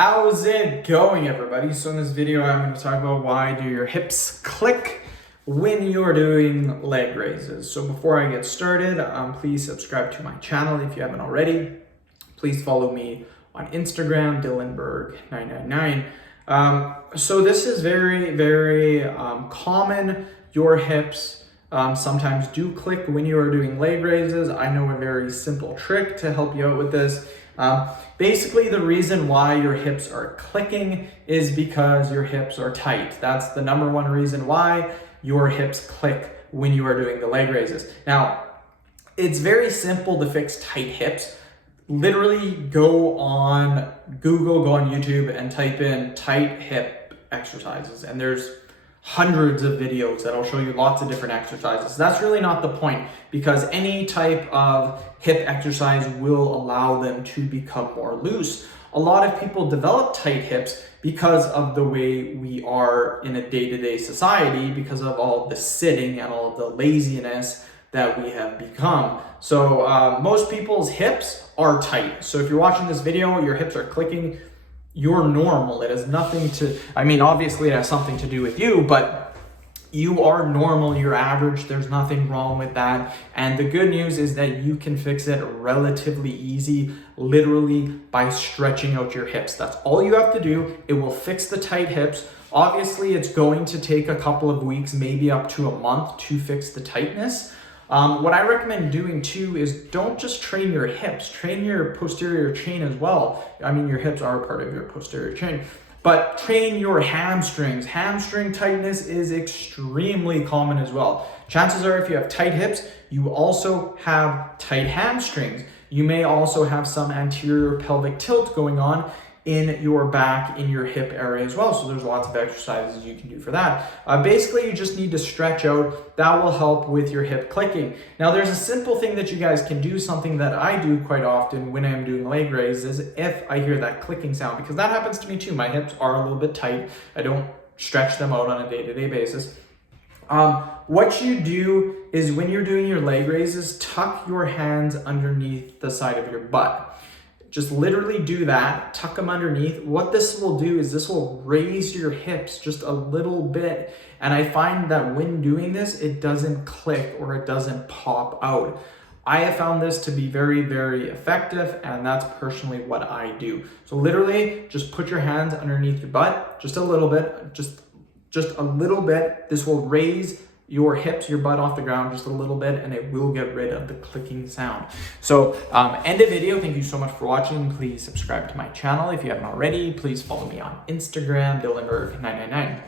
How's it going, everybody? So in this video, I'm going to talk about why do your hips click when you're doing leg raises. So before I get started, please subscribe to my channel if you haven't already. Please follow me on Instagram, Dylanberg999. So this is very common. Your hips sometimes do click when you are doing leg raises. I know a very simple trick to help you out with this. Basically, the reason why your hips are clicking is because your hips are tight. That's the number one reason why your hips click when you are doing the leg raises. Now, it's very simple to fix tight hips. Literally go on Google, go on YouTube and type in tight hip exercises. And there's hundreds of videos that'll show you lots of different exercises. That's really not the point, because any type of hip exercise will allow them to become more loose. A lot of people develop tight hips because of the way we are in a day-to-day society, because of all the sitting and all of the laziness that we have become. So most people's hips are tight. So if you're watching this video, your hips are clicking, you're normal. It has nothing to, obviously it has something to do with you, but you are normal, you're average, there's nothing wrong with that. And the good news is that you can fix it relatively easy, literally by stretching out your hips. That's all you have to do. It will fix the tight hips. Obviously, it's going to take a couple of weeks, maybe up to a month to fix the tightness. What I recommend doing too is don't just train your hips, train your posterior chain as well. Your hips are part of your posterior chain, but train your hamstrings. Hamstring tightness is extremely common as well. Chances are if you have tight hips, you also have tight hamstrings. You may also have some anterior pelvic tilt going on in your back, in your hip area as well. So there's lots of exercises you can do for that. Basically, you just need to stretch out. That will help with your hip clicking. Now, there's a simple thing that you guys can do, something that I do quite often when I'm doing leg raises, if I hear that clicking sound, because that happens to me too. My hips are a little bit tight. I don't stretch them out on a day-to-day basis. What you do is when you're doing your leg raises, tuck your hands underneath the side of your butt. Just literally do that, tuck them underneath. What this will do is this will raise your hips just a little bit. And I find that when doing this, it doesn't click or it doesn't pop out. I have found this to be very effective, and that's personally what I do. So literally just put your hands underneath your butt, just a little bit, just a little bit. This will raise your hips, your butt off the ground just a little bit, and it will get rid of the clicking sound. So end of video. Thank you so much for watching. Please subscribe to my channel if you haven't already. Please follow me on Instagram, Dylanberg999.